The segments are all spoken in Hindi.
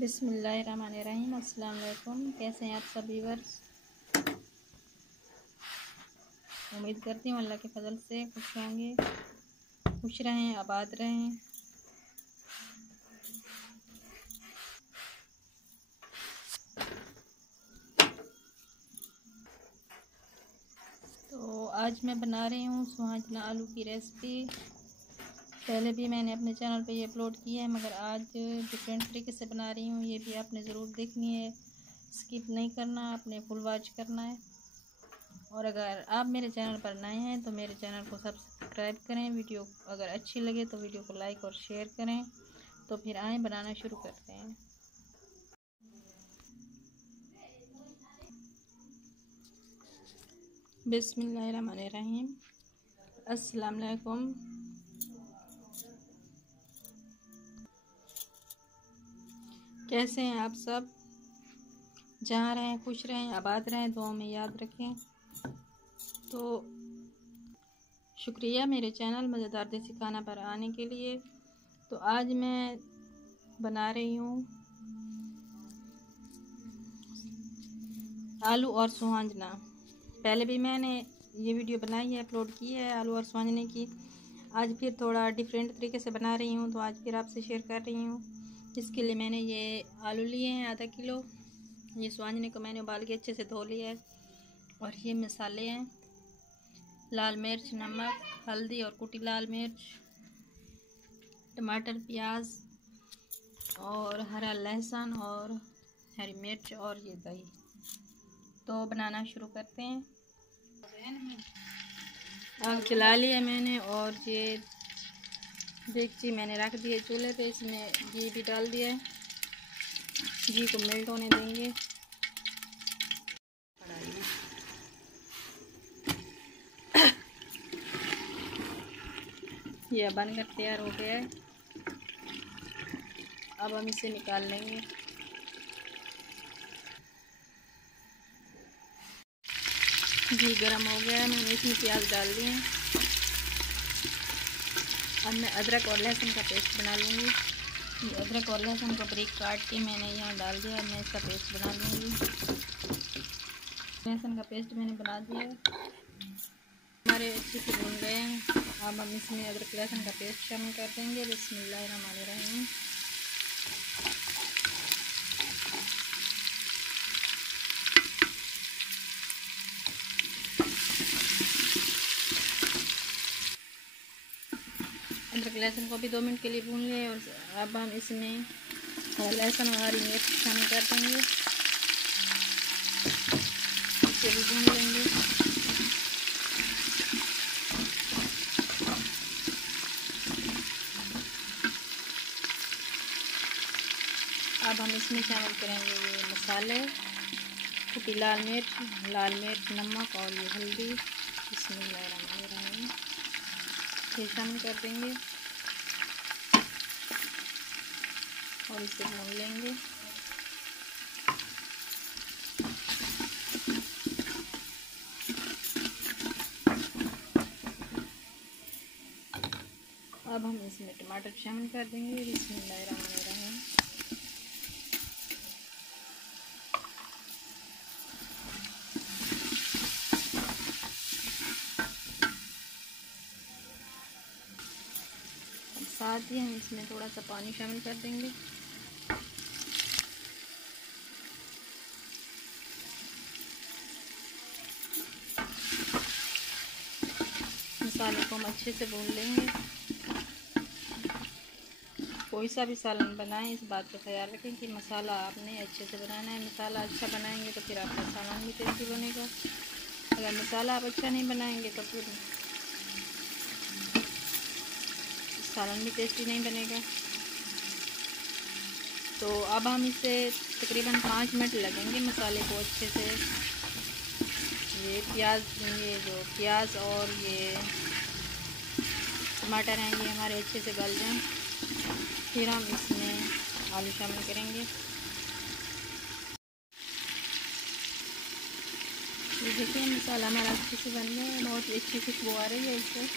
बिस्मिल्लाहिर्रहमानिर्रहीम। अस्सलाम वालेकुम। कैसे हैं आप सब व्यूअर्स? उम्मीद करती हूँ अल्लाह के फजल से खुश होंगे, खुश रहें, आबाद रहें। तो आज मैं बना रही हूँ सुहाजना आलू की रेसिपी। पहले भी मैंने अपने चैनल पे ये अपलोड किया है, मगर आज डिफरेंट तरीके से बना रही हूँ। ये भी आपने ज़रूर देखनी है, स्किप नहीं करना, आपने फुल वॉच करना है। और अगर आप मेरे चैनल पर नए हैं तो मेरे चैनल को सब्सक्राइब करें। वीडियो अगर अच्छी लगे तो वीडियो को लाइक और शेयर करें। तो फिर आए बनाना शुरू करते हैं। बिस्मिल्लाहिर्रहमानिर्रहीम। अस्सलाम वालेकुम। कैसे हैं आप सब? जहाँ रहें खुश रहें, आबाद रहें, दुआ में याद रखें। तो शुक्रिया मेरे चैनल मज़ेदार देसी खाना पर आने के लिए। तो आज मैं बना रही हूँ आलू और सुहाजना। पहले भी मैंने ये वीडियो बनाई है, अपलोड की है आलू और सुहाजने की। आज फिर थोड़ा डिफरेंट तरीके से बना रही हूँ, तो आज फिर आपसे शेयर कर रही हूँ। इसके लिए मैंने ये आलू लिए हैं आधा किलो। ये सुहाजने को मैंने उबाल के अच्छे से धो लिया है। और ये मसाले हैं, लाल मिर्च, नमक, हल्दी और कुटी लाल मिर्च, टमाटर, प्याज और हरा लहसुन और हरी मिर्च और ये दही। तो बनाना शुरू करते हैं। आग जला लिया मैंने और ये देगची मैंने रख दी है चूल्हे पे। इसमें घी भी डाल दिया है। घी को मेल्ट होने देंगे। ये बनकर तैयार हो गया है। अब हम इसे निकाल लेंगे। घी गरम हो गया है, मैंने इसमें प्याज डाल दिए हैं। अब मैं अदरक और लहसुन का पेस्ट बना लूँगी। ये अदरक और लहसुन को बारीक काट के मैंने यहाँ डाल दिया। मैं इसका पेस्ट बना लूँगी। लहसुन का पेस्ट मैंने बना दिया है। हमारे अच्छे से भून गए हैं। अब हम इसमें अदरक लहसुन का पेस्ट शामिल कर देंगे। बिस्मिल्लाहिर्रहमानिर्रहीम। अदरक लहसुन को भी 2 मिनट के लिए भून लिए। और अब हम इसमें हरा लहसुन और हरी मिर्च शामिल कर देंगे। इसे भी भून लेंगे। अब हम इसमें शामिल करेंगे ये मसाले, कुटी लाल मिर्च, नमक और ये हल्दी। बिस्मिल्लाहिर्रहमानिर्रहीम। ये शामिल कर देंगे और इसे भून लेंगे। अब हम इसमें टमाटर शामिल कर देंगे। बिस्मिल्लाहिर्रहमानिर्रहीम। साथ ही हम इसमें थोड़ा सा पानी शामिल कर देंगे। मसाले को हम अच्छे से भून लेंगे। कोई सा भी सालन बनाएं, इस बात का ख्याल रखें कि मसाला आपने अच्छे से बनाना है। मसाला अच्छा बनाएंगे तो फिर आपका सालन भी टेस्टी बनेगा। अगर मसाला आप अच्छा नहीं बनाएंगे तो फिर सालन भी टेस्टी नहीं बनेगा। तो अब हम इसे तकरीबन 5 मिनट लगेंगे मसाले को अच्छे से, ये जो प्याज और ये टमाटर हैं ये हमारे अच्छे से गल जाएं। फिर हम इसमें आलू शामिल करेंगे। ये देखिए मसाला हमारा अच्छे से बन गया है, बहुत ही अच्छी खुशबू आ रही है इससे।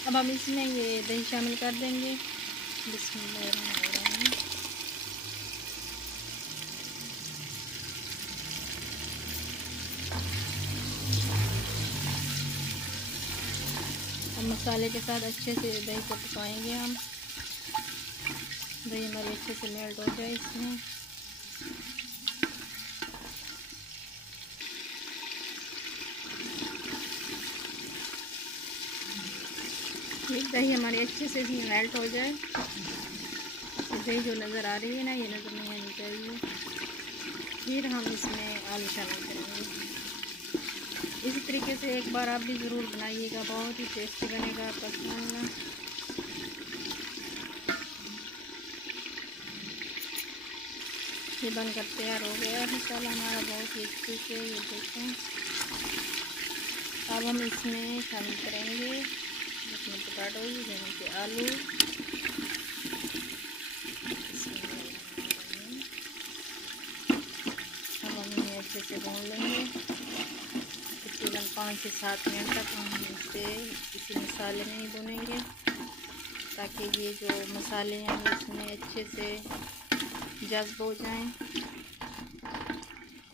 अब हम इसमें ये दही शामिल कर देंगे। बिस्मिल्लाहिर्रहमानिर्रहीम। मसाले के साथ अच्छे से दही को पकाएंगे हम। दही हमारी अच्छे से मेल्ट हो जाए इसमें। ये दही हमारी अच्छे से इसमें मेल्ट हो जाए। दही जो नज़र आ रही है ना, ये नज़र नहीं आनी चाहिए। फिर हम इसमें आलू शामिल करेंगे। इसी तरीके से एक बार आप भी ज़रूर बनाइएगा, बहुत ही टेस्टी बनेगा आपका खाना। ये बनकर तैयार हो गया मसाला हमारा बहुत ही अच्छे से। ये देखें, अब हम इसमें शामिल करेंगे इसमें पोटैटो यानी कि आलू। हम इन्हें अच्छे से भून लेंगे। तकरीबन 5 से 7 मिनट तक हम इसे इसी मसाले में ही भूनेंगे, ताकि ये जो मसाले हैं वो इसमें अच्छे से जज़्ब हो जाएं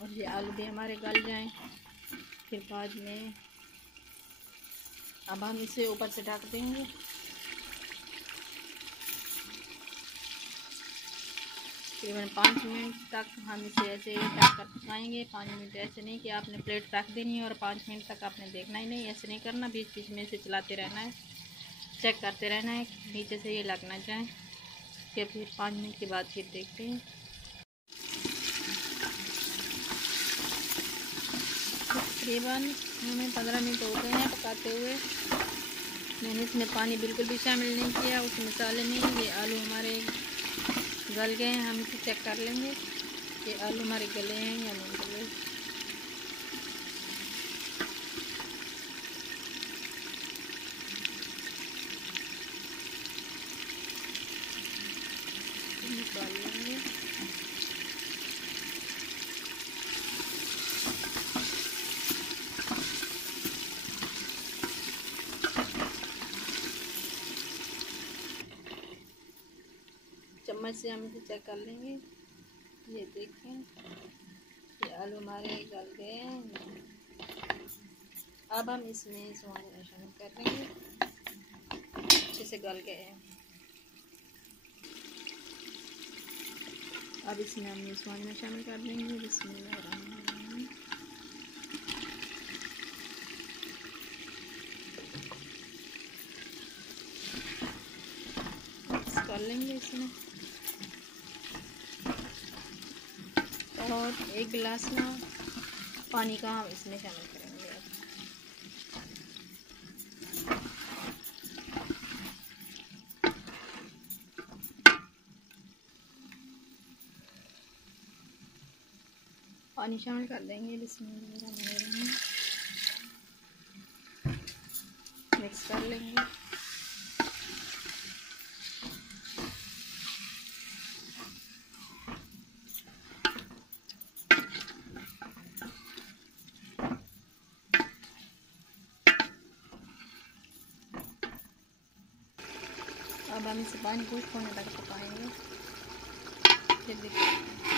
और ये आलू भी हमारे गल जाएं। फिर बाद में अब हम इसे ऊपर से ढक देंगे। तकरीबन 5 मिनट तक हम इसे ऐसे ढक कर पकाएंगे। 5 मिनट ऐसे नहीं कि आपने प्लेट रख देनी है और 5 मिनट तक आपने देखना ही नहीं, ऐसे नहीं करना। बीच बीच में से चलाते रहना है, चेक करते रहना है नीचे से ये लग ना जाए। फिर 5 मिनट के बाद फिर देखते हैं। तकरीबन हमें 15 मिनट हो गए हैं पकाते हुए। मैंने इसमें पानी बिल्कुल भी शामिल नहीं किया उस मसाले में। ये आलू हमारे गल गए हैं। हम इसे चेक कर लेंगे कि आलू हमारे गले हैं या नहीं गले। निकाल लेंगे। चम्मच से हम इसे चेक कर लेंगे। ये देखें, ये आलू हमारे गल गए हैं। अब हम इसमें स्वान शामिल कर देंगे, अच्छे से गल गए हैं। अब इसमें हम ये स्वान में शामिल कर देंगे। बिस्मिल्लाहिर्रहमानिर्रहीम। मिक्स कर लेंगे इसमें और 1 गिलास ना पानी का हम इसमें शामिल करेंगे। पानी शामिल कर देंगे। बिस्मिल्लाहिर्रहमानिर्रहीम। मिक्स कर लेंगे। अब हम इसे पानी खुश्क होने तक पकाएंगे। फिर देखिए